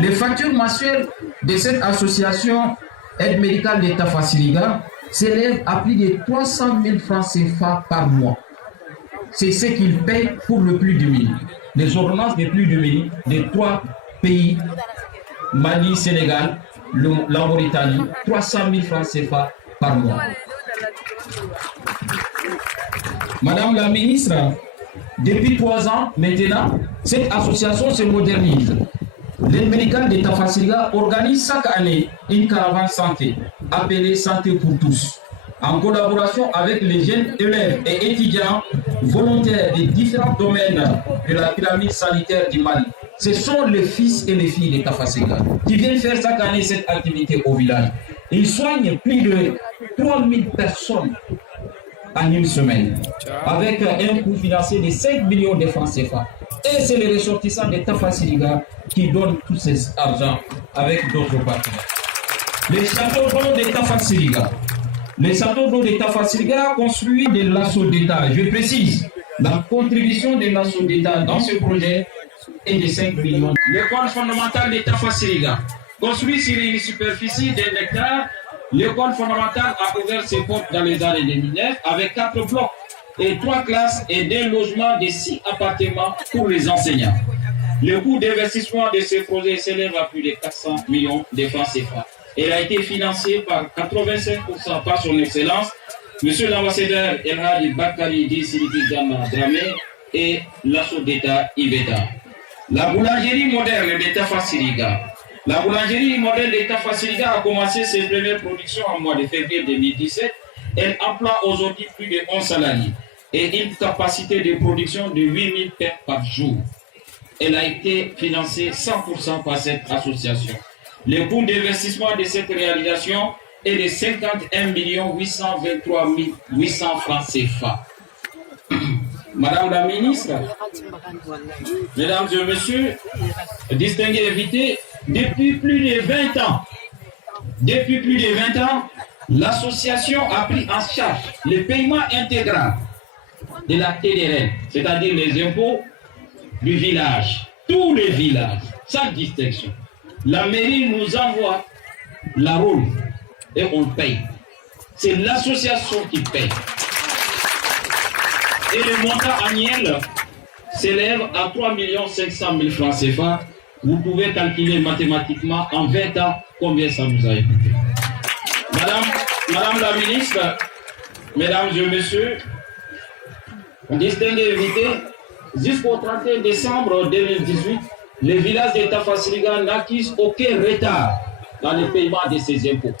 Les factures mensuelles de cette association Aide médicale d'État Faciliga s'élèvent à plus de 300 000 francs CFA par mois. C'est ce qu'ils payent pour le plus démuni. Les ordonnances des plus démunis de 3 pays, Mali, Sénégal, la Mauritanie, 300 000 francs CFA par mois. Madame la ministre, depuis 3 ans maintenant, cette association se modernise. L'aide médicale d'État Faciliga organise chaque année une caravane santé, appelée Santé pour tous, en collaboration avec les jeunes élèves et étudiants volontaires des différents domaines de la pyramide sanitaire du Mali. Ce sont les fils et les filles d'État Faciliga qui viennent faire chaque année cette activité au village. Ils soignent plus de 3000 personnes en une semaine, avec un coût financier de 5 millions de francs CFA. Et c'est les ressortissants d'État Faciliga qui donnent tout cet argent avec d'autres partenaires. Les châteaux d'eau d'État Faciliga. Les châteaux d'eau d'État Faciliga construits de l'assaut d'État. Je précise, la contribution de l'assaut d'État dans ce projet est de 5 millions. L'école fondamentale d'État Faciliga, construite sur une superficie d'1 hectare, l'école fondamentale a ouvert ses portes dans les années 2009 avec 4 blocs et 3 classes et 2 logements de 6 appartements pour les enseignants. Le coût d'investissement de ce projet s'élève à plus de 400 millions de francs CFA. Elle a été financée par 85% par son Excellence, Monsieur l'ambassadeur Elhadi Bakari Di Sidiki Dramé et l'assaut d'État IVETA. La boulangerie moderne d'État Faciliga. La boulangerie moderne d'État Faciliga a commencé ses premières productions en mois de février 2017. Elle emploie aujourd'hui plus de 11 salariés et une capacité de production de 8000 pains par jour. Elle a été financée 100% par cette association. Le coût d'investissement de cette réalisation est de 51 823 800 francs CFA. Madame la ministre, mesdames et messieurs, distingués invités, depuis plus de 20 ans, l'association a pris en charge le paiement intégral de la TDR, c'est-à-dire les impôts du village, tous les villages, sans distinction. La mairie nous envoie la rôle et on paye. C'est l'association qui paye. Et le montant annuel s'élève à 3 500 000 francs CFA. Vous pouvez calculer mathématiquement en 20 ans combien ça nous a coûté. Madame la ministre, mesdames et messieurs, distingués invités, jusqu'au 31 décembre 2018, les villages d'État Faciliga n'acquisent aucun retard dans le paiement de ces impôts.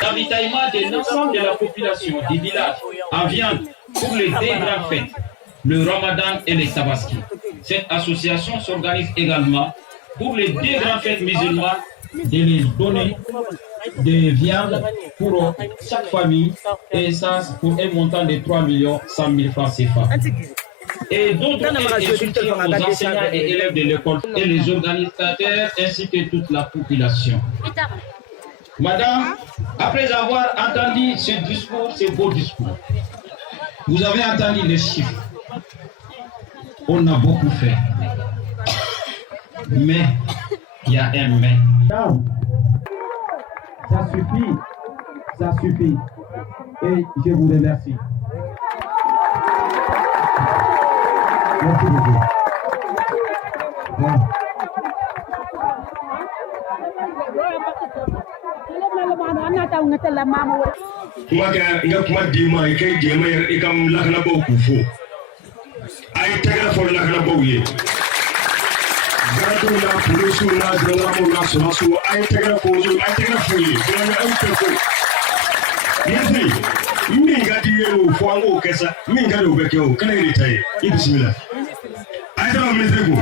L'avitaillement de l'ensemble de la population du village en viande pour les 2 grandes fêtes, le Ramadan et les Tabaski. Cette association s'organise également pour les 2 grandes fêtes musulmanes de les donner des viandes pour chaque famille et ça pour un montant de 3 100 000 francs CFA. Et d'autres soutien aux enseignants et élèves de l'école et les organisateurs ainsi que toute la population. Madame, après avoir entendu ce discours, ce beau discours, vous avez entendu les chiffres. On a beaucoup fait. Mais, il y a un mais. Ça suffit. Et je vous remercie. Merci beaucoup. Kuma di ma kai jema ikam lakana bo kufo ay taga fo lakana bo ye gado la polisu na dala mo na so ay taga fo ye dala ay taga yesi mi ngadi yelo fo ango kesa mi ngadi obeke o kana iri tay bismillah ay dama ministre ko